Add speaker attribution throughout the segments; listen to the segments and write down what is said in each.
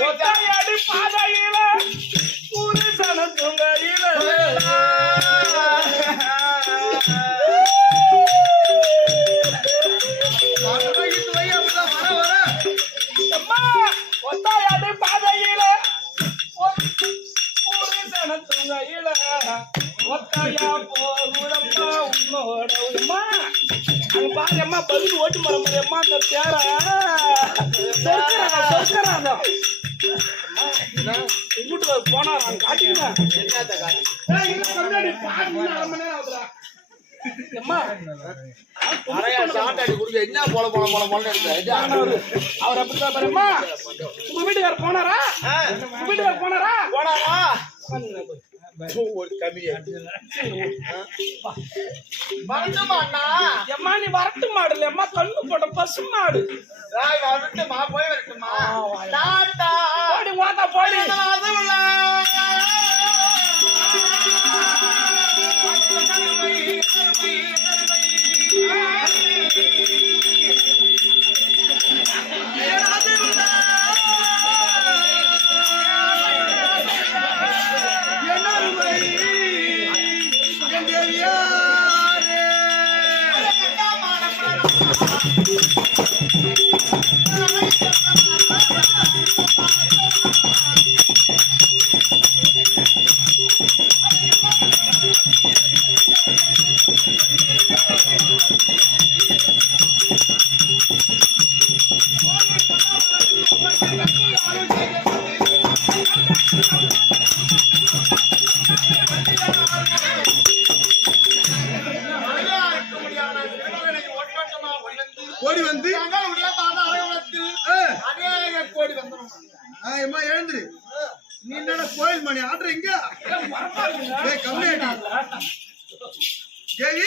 Speaker 1: ஒத்தையடி பாதையில புருஷன துங்கையில ஒத்தையடி பாதையில புருஷன துங்கையில ஒத்தையா போகுதம்மா உன்னோட அம்மா அங்க பாரு அம்மா பதில் ஓட்டு மரம் அம்மா அந்த பேர. சொற்கிறாங்க சொற்கிறாங்க அம்மா,
Speaker 2: அரையா சாட்டாடி குடிக்க. என்ன போல போல போல போல
Speaker 1: அவரு. அவர் அப்படிதான் பாரு, அம்மா, உங்க போனாரா? உங்க போனாரா? உட்காந்துங்க.
Speaker 2: ஒரு
Speaker 1: அம்மா நீ வரட்டு மாடு இல்ல அம்மா கண்ணு போட்ட பசு மாடு.
Speaker 2: வரட்டுமா? போய் வரட்டுமா?
Speaker 1: போடி வாத்தா போடி.
Speaker 3: ஓடி வந்து. எம்மா எழுந்துரு நீ என்னடா கோயில் மணி? ஆடுற எங்க ஏய், கம்மியாடி தேவி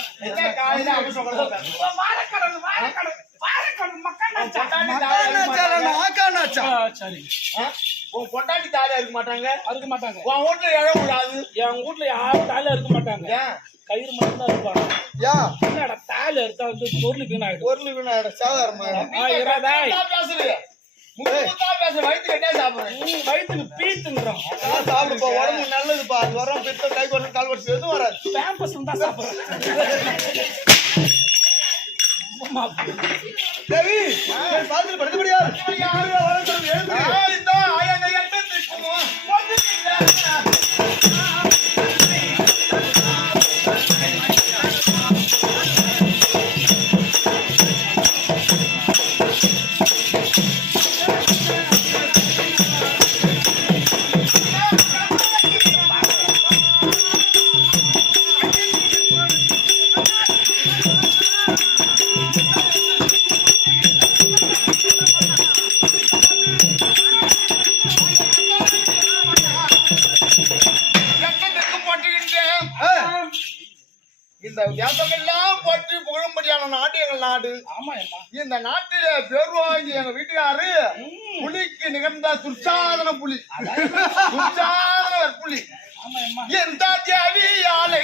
Speaker 3: உன்
Speaker 2: பொண்டாட்டி தாலியா இருக்க மாட்டாங்க.
Speaker 1: அறுக்க மாட்டாங்க?
Speaker 2: உன் வீட்டுல விடாது
Speaker 1: என் வீட்ல யாரும் தாலி இருக்க மாட்டாங்க.
Speaker 2: ஏன்?
Speaker 1: கயிறு மட்டும் தான் இருப்பாங்க
Speaker 3: யா,
Speaker 1: என்னடா தாலி எடுத்தா வந்து பொருள் வீணாயிடும்.
Speaker 3: பொருள் வீணாயிடும், சாதாரணமா.
Speaker 1: ஆ,
Speaker 2: வயித்துக்கு
Speaker 1: பீத்துங்கிறோம்
Speaker 3: அதெல்லாம் சாப்பிடுப்பா, உடம்புக்கு நல்லதுப்பா. அது வரும், பித்தம், கை கொட்டு, கால் கொட்டு, எதுவும் வராது.
Speaker 1: பேம்பஸ் தான் சாப்பிடுறேன்
Speaker 3: தேவி, என் பாதத்தில் படுக்க முடியாது. யாரு
Speaker 2: இந்த தேசமெல்லாம் போற்றி புகழும்படியான நாடு. எங்கள் நாடு இந்த நாட்டில பேர் வாங்கி எங்க வீட்டுக்காரு புலிக்கு நிகழ்ந்த துர்சாதன புலி. துர்சாதன புலி. எந்த தேவியாலை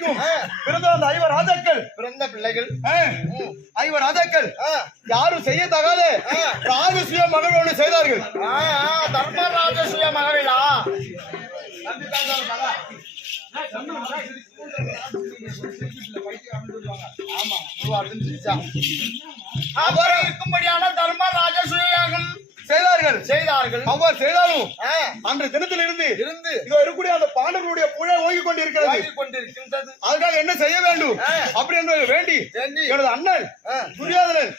Speaker 3: தேவிக்கும் பிறந்த அந்த ஐவர் ராஜாக்கள்
Speaker 2: பிறந்த பிள்ளைகள்
Speaker 3: ஐவர் ராஜாக்கள் யாரும் செய்யத்தகாத ராஜசுய மகள் ஒன்று செய்தார்கள்
Speaker 2: ஆ, ஆ, தர்மராஜ சுய மகளிரா அவர் இருக்கும்படியான தர்மராஜ சுயாகம்
Speaker 3: செய்தார்கள்
Speaker 2: செய்தார்கள்
Speaker 3: அவ்வாறு செய்தாலும் அன்று தினத்திலிருந்து
Speaker 2: இருந்து
Speaker 3: இதோ இருக்கக்கூடிய அந்த பாண்டவர்களுடைய புழை ஓங்கி கொண்டிருக்கிறது
Speaker 2: கொண்டிருக்கின்றது
Speaker 3: அதுக்காக என்ன செய்ய வேண்டும். அப்படி என்பதை வேண்டி. எனது அண்ணன். துரியோதனன்.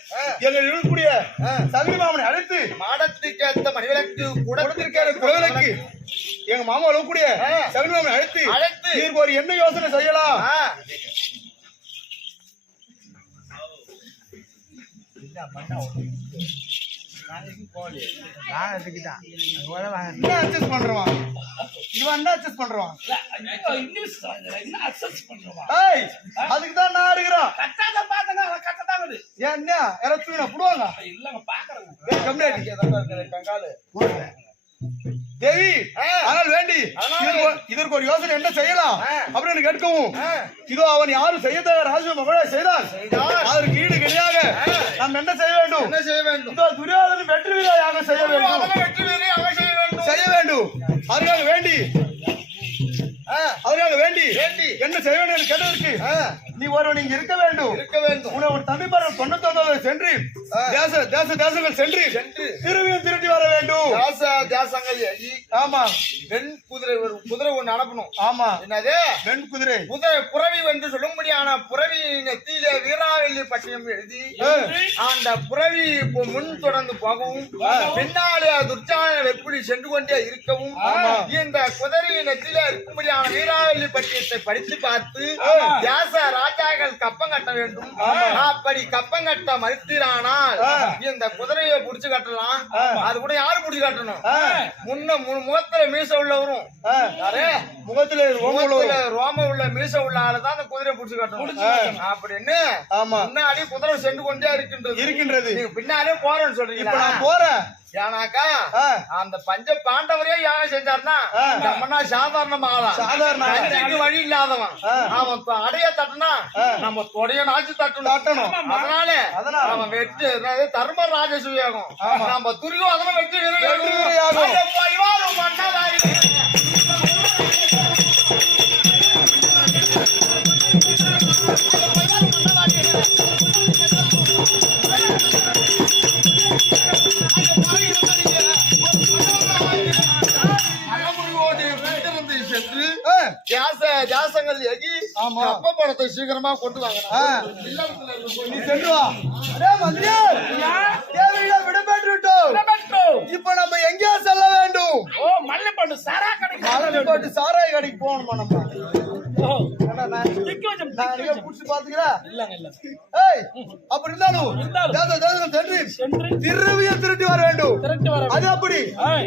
Speaker 3: எங்கள் இருக்கக்கூடிய
Speaker 2: ஆ.
Speaker 3: சகுனி மாமனை அழைத்து
Speaker 2: மாடத்திற்கு ஏத்த மணிவிளக்கு
Speaker 3: கொடுத்திருக்கிற குழந்தைக்கு எங்க மாமா இருக்கக்கூடிய
Speaker 2: ஆ.
Speaker 3: சகுனி மாமனை அழைத்து
Speaker 2: அழைத்து.
Speaker 3: நீர் ஒரு என்ன யோசனை செய்யலாம் அட்ஜஸ்ட் பண்றான் இவன் என்ன அட்ஜஸ்ட் பண்றான்
Speaker 1: ஐயோ, இங்கிலீஷ் தான். இதுல. என்ன access பண்றோமா?
Speaker 3: ஏய் அதுக்கு தான் நான் இருக்கிறான்
Speaker 1: கட்டாத பாத்தங்க, அதை கட்டதாங்குது.
Speaker 3: ஏன் என்ன யாராவது தூக்கினா புடுவாங்க.
Speaker 1: இல்லங்க.
Speaker 3: ஏய், தேவி. ஆனால் வேண்டி இதற்கு ஒரு- இதற்கு ஒரு யோசனை என்ன செய்யலாம். அப்படின்னு கேட்கவும். இதோ அவன் யாரும் செய்யத்தக்க ராஜ மகளை செய்தான் அதற்கு ஈடு கிடையாக நாம் என்ன செய்ய வேண்டும்
Speaker 2: என்ன செய்ய வேண்டும்
Speaker 3: இதோ துரியோதனன் வெற்றி வீரராக செய்ய வேண்டும்
Speaker 2: அதனை வெற்றி வீரரை அக செய்ய வேண்டும்
Speaker 3: செய்ய வேண்டும் அதற்காக வேண்டி
Speaker 2: ஆ,
Speaker 3: அதற்காக வேண்டி
Speaker 2: வேண்டி.
Speaker 3: என்ன செய்ய வேண்டும் என்று கேட்டதற்கு
Speaker 2: ஆ,
Speaker 3: நீ ஒருவன் இங்கு இருக்க வேண்டும்
Speaker 2: இருக்க வேண்டும்
Speaker 3: உன்னை ஒரு தம்பி பாருங்கள் தொண்ணூத்தொன்பது சென்று. தேச தேச தேசங்கள் சென்று
Speaker 2: சென்று
Speaker 3: திரும்பியும் திருட்டி வர வேண்டும்
Speaker 2: தாச தேசங்கள்
Speaker 3: ஆமா
Speaker 2: வெண் குதிரை ஒரு குதிரை ஒண்ணு அனுப்பணும்
Speaker 3: ஆமா
Speaker 2: என்னது
Speaker 3: வெண் குதிரை
Speaker 2: குதிரை புறவி என்று சொல்லும்படியான புறவி நெத்தியிலே வீராவெள்ளி பட்டினம் எழுதி. அந்த புறவி முன் தொடர்ந்து போகவும் பின்னாலே துர்ச்சான வெப்புடி சென்று கொண்டே இருக்கவும் இந்த குதிரை நெத்தியில இருக்கும்படியான வீராவெள்ளி பட்டியத்தை படித்து பார்த்து தேச ராஜாக்கள் கப்பம் கட்ட வேண்டும். அப்படி கப்பம் கட்ட மறுத்தீரானால் இந்த குதிரையை புடிச்சு கட்டலாம். அது கூட யாரு புடிச்சு கட்டணும். முன்ன முகத்துல மீச உள்ளவரும்
Speaker 3: முகத்திலே
Speaker 2: முகத்துல. ரோம உள்ள மீச உள்ள ஆளு தான் அந்த குதிரை புடிச்சு கட்டணும். அப்படின்னு முன்னாடி குதிரை சென்று கொண்டே இருக்கின்றது.
Speaker 3: இருக்கின்றது.
Speaker 2: பின்னாலே போறேன்னு
Speaker 3: நான் போறேன்.
Speaker 2: ஏனாக்கா. அந்த பஞ்ச பாண்டவரே யாகம் செஞ்சாருன்னா
Speaker 3: ஆ.
Speaker 2: நம்மனா சாதாரண ஆளா
Speaker 3: சாதாரண ஆளா.
Speaker 2: கஞ்சிக்கு வழி இல்லாதவன். அவன் இப்ப அடைய தட்டுனா நம்ம தொடைய நாச்சு தட்டணும்
Speaker 3: தட்டணும்.
Speaker 2: அதனால
Speaker 3: அதனால.
Speaker 2: அவன் வெற்றி அதாவது தர்மராஜ சுயோகம் நம்ம துரியோதன வெற்றி
Speaker 3: வெற்றி.
Speaker 2: இவாரும் மன்னதாரி தியாச தியாசங்கள் எகி
Speaker 3: ஆமா.
Speaker 2: அப்ப பணத்தை சீக்கிரமா கொண்டு வாங்க.
Speaker 3: நீ சென்று வா. அடே மந்திரி. விட்டோம்
Speaker 1: விடப்பட்டோ.
Speaker 3: இப்ப நம்ம எங்கேயா செல்ல வேண்டும்.
Speaker 1: ஓ, மல்லிப்பட்டு சாரா கடைக்கு
Speaker 3: மலர்பாட்டு சாராய கடைக்கு போகணுமா நம்ம. புடிச்சு பாத்துக்கிறேன்
Speaker 1: இல்லங்க, இல்ல.
Speaker 3: ஏய் அப்படி இருந்தாலும் திருவியம் திருட்டி வர வேண்டும்
Speaker 1: திரட்டு வர
Speaker 3: அது அப்படி.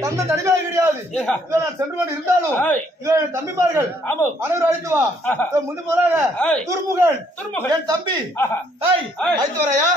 Speaker 3: தன்னை தனிமையாக கிடையாது. இதோ நான் சென்று கொண்டு இருந்தாலும். இதோ என் தம்பிமார்கள். அனைவரும் அழைத்து வா முதலாக
Speaker 1: ஏய்.
Speaker 3: துர்முகன்
Speaker 1: துர்முகன்.
Speaker 3: என் தம்பி. அழைத்து வரையா